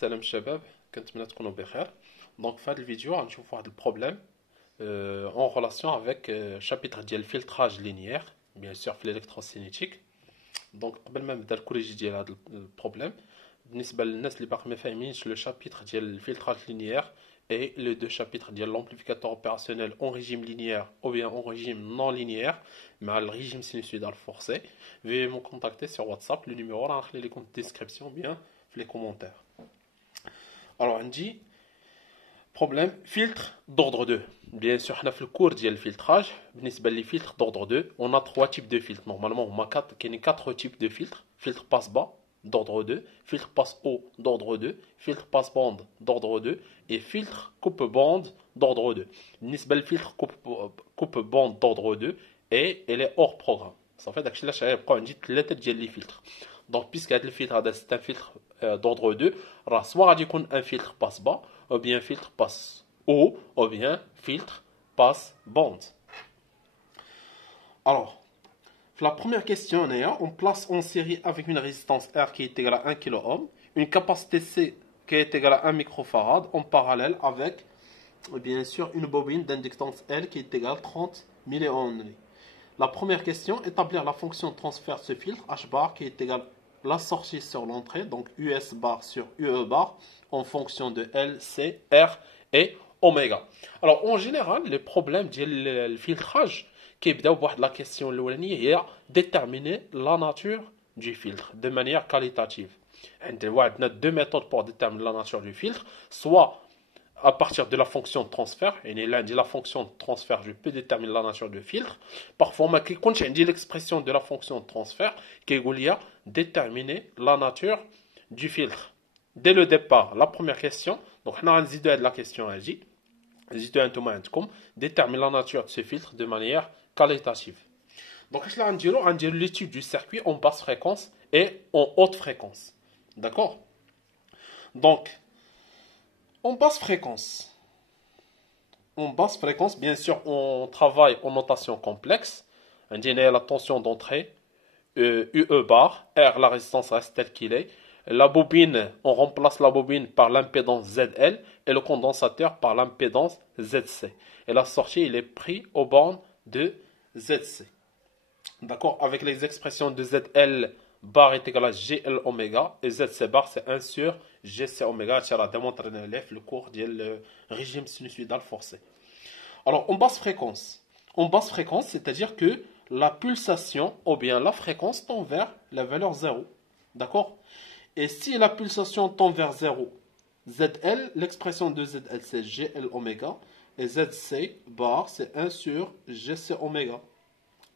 Salam shabab, كنتمنى تكونوا بخير. Donc في هذه الفيديو غنشوفوا واحد البروبليم en relation avec chapitre ديال الفلتراج لينيير bien sûr في الالكتروسينيتيك. دونك قبل ما نبدا الكوريجي ديال هذا البروبليم بالنسبه للناس اللي باقي ما فاهمينش لو شابيتر ديال الفلتراج لينيير et les deux chapitres de l'amplificateur opérationnel en régime linéaire ou bien en régime non linéaire, mais le régime sinusoïdal forcé. Veuillez me contacter sur WhatsApp, le numéro dans les descriptions bien dans les commentaires. Alors on dit problème filtre d'ordre 2. Bien sûr, on a fait le cours de filtrage. بالنسبة les filtres d'ordre 2, on a trois types de filtres. Normalement, on a quatre types de filtres. Filtre passe-bas d'ordre 2, filtre passe-haut d'ordre 2, filtre passe-bande d'ordre 2 et filtre coupe-bande d'ordre 2. بالنسبة للفiltre coupe-bande d'ordre 2 et elle est hors programme. Ça fait que je vais prendre une lettre de les filtres. Donc, puisque le filtre c'est un filtre d'ordre 2, soit il y a un filtre passe-bas, ou bien filtre passe-haut, ou bien filtre passe-bande. Alors, la première question, on place en série avec une résistance R qui est égale à 1 kΩ, une capacité C qui est égale à 1 microfarad, en parallèle avec, bien sûr, une bobine d'inductance L qui est égale à 30 milliohms. La première question, établir la fonction de transfert de ce filtre H bar qui est égale à la sortie sur l'entrée, donc US bar sur UE bar, en fonction de L, C, R et oméga. Alors, en général, les problèmes du filtrage, qui est la question est déterminer la nature du filtre de manière qualitative. On a deux méthodes pour déterminer la nature du filtre, soit à partir de la fonction de transfert, et l'un dit la fonction de transfert, je peux déterminer la nature du filtre. Parfois, on dit l'expression de la fonction de transfert qui est déterminer la nature du filtre. Dès le départ, la première question, donc on a un la question déterminer la nature de ce filtre de manière qualitative. Donc, je vais dire l'étude du circuit en basse fréquence et en haute fréquence. D'accord? Donc, en basse fréquence, bien sûr, on travaille en notation complexe. On dit la tension d'entrée, UE bar, R, la résistance reste telle qu'il est. La bobine, on remplace la bobine par l'impédance ZL et le condensateur par l'impédance ZC. Et la sortie, il est pris aux bornes de ZC. D'accord? Avec les expressions de ZL bar est égal à GL oméga et ZC bar c'est 1 sur GC oméga. Tu as démontré le cours du régime sinusoïdal forcé. Alors, en basse fréquence, c'est-à-dire que la pulsation ou bien la fréquence tend vers la valeur 0. D'accord? Et si la pulsation tend vers 0, ZL, l'expression de ZL c'est GL oméga et ZC bar c'est 1 sur GC oméga.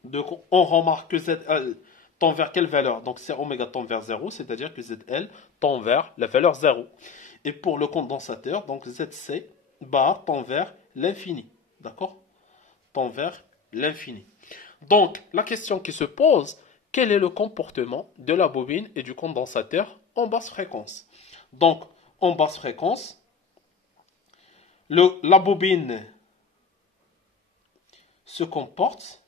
Donc on remarque que ZL tend vers quelle valeur? Donc C oméga tend vers 0, c'est-à-dire que ZL tend vers la valeur 0. Et pour le condensateur, donc ZC bar tend vers l'infini. D'accord? Tend vers l'infini. Donc la question qui se pose, quel est le comportement de la bobine et du condensateur en basse fréquence? Donc en basse fréquence, la bobine se comporte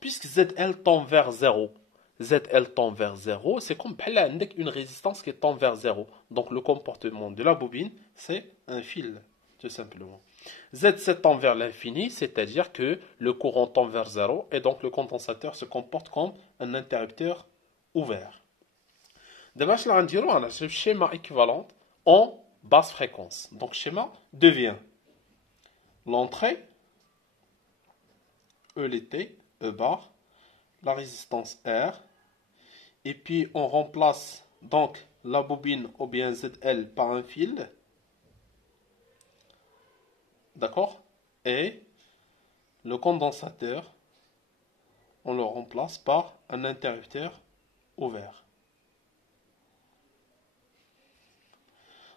puisque ZL tend vers 0. ZL tend vers 0, c'est comme une résistance qui tend vers 0. Donc le comportement de la bobine, c'est un fil, tout simplement. ZC tend vers l'infini, c'est-à-dire que le courant tend vers 0 et donc le condensateur se comporte comme un interrupteur ouvert. D'abord, je vais dire un schéma équivalent en basse fréquence. Donc, schéma devient l'entrée, ELT, E bar, la résistance R, et puis on remplace donc la bobine ou bien ZL par un fil, d'accord, et le condensateur, on le remplace par un interrupteur ouvert.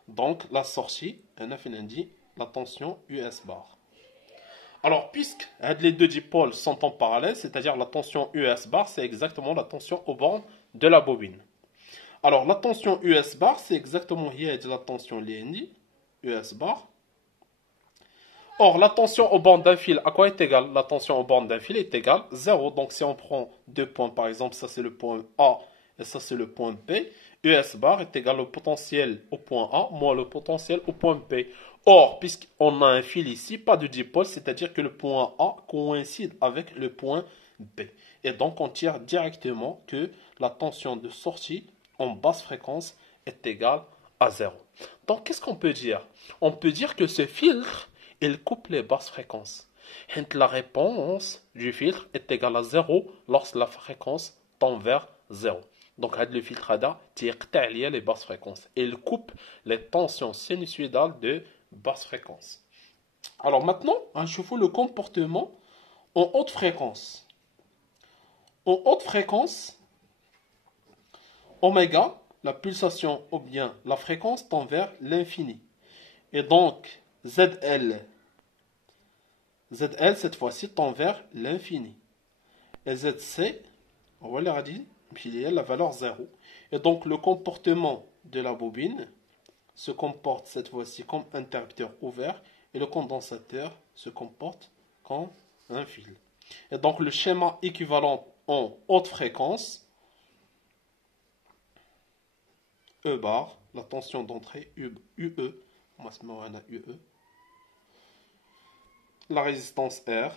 Donc la sortie, on a dit la tension US bar. Alors, puisque les deux dipôles sont en parallèle, c'est-à-dire la tension US bar, c'est exactement la tension aux bornes de la bobine. Alors, la tension US bar, c'est exactement la tension LND, US bar. Or, la tension aux bornes d'un fil, à quoi est égale? La tension aux bornes d'un fil est égale 0. Donc, si on prend deux points, par exemple, ça c'est le point A et ça c'est le point P. US bar est égal au potentiel au point A moins le potentiel au point P. Or, puisqu'on a un fil ici, pas de dipôle, c'est-à-dire que le point A coïncide avec le point B. Et donc, on tire directement que la tension de sortie en basse fréquence est égale à 0. Donc, qu'est-ce qu'on peut dire? On peut dire que ce filtre, il coupe les basses fréquences. Et la réponse du filtre est égale à 0 lorsque la fréquence tend vers 0. Donc, le filtre ADA tire les basses fréquences. Il coupe les tensions sinusoïdales de basse fréquence. Alors maintenant, achevons le comportement en haute fréquence. En haute fréquence, oméga, la pulsation ou bien la fréquence tend vers l'infini. Et donc, ZL cette fois-ci tend vers l'infini. Et ZC, on va leur dire, il y a la valeur 0. Et donc, le comportement de la bobine se comporte cette fois-ci comme interrupteur ouvert et le condensateur se comporte comme un fil. Et donc le schéma équivalent en haute fréquence, E bar, la tension d'entrée UE, on va se mettre à UE, la résistance R,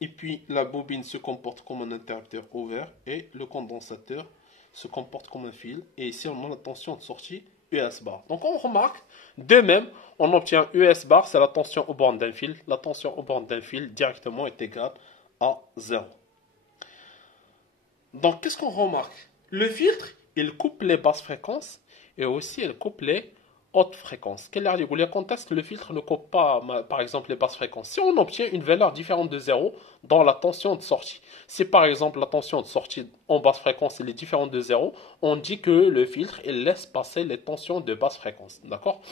et puis la bobine se comporte comme un interrupteur ouvert et le condensateur se comporte comme un fil. Et ici on a la tension de sortie US bar. Donc on remarque, de même, on obtient US bar, c'est la tension aux bornes d'un fil. La tension aux bornes d'un fil directement est égale à 0. Donc qu'est-ce qu'on remarque? Le filtre, il coupe les basses fréquences et aussi il coupe les hautes fréquences. Quel est le contexte? Le filtre ne coupe pas, par exemple, les basses fréquences. Si on obtient une valeur différente de 0 dans la tension de sortie, si par exemple la tension de sortie en basse fréquence est différente de 0, on dit que le filtre il laisse passer les tensions de basse fréquence. D'accord?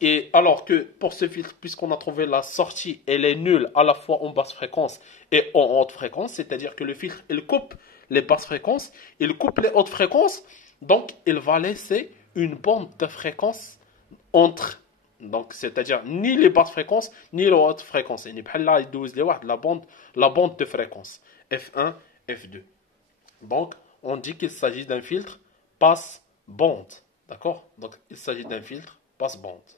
Et alors que pour ce filtre, puisqu'on a trouvé la sortie, elle est nulle à la fois en basse fréquence et en haute fréquence, c'est-à-dire que le filtre, il coupe les basses fréquences, il coupe les hautes fréquences, donc il va laisser une bande de fréquence entre. Donc, c'est-à-dire ni les basses fréquences, ni les hautes fréquences. Il y a la bande de fréquence, F1, F2. Donc, on dit qu'il s'agit d'un filtre passe-bande. D'accord? Donc, il s'agit d'un filtre passe-bande.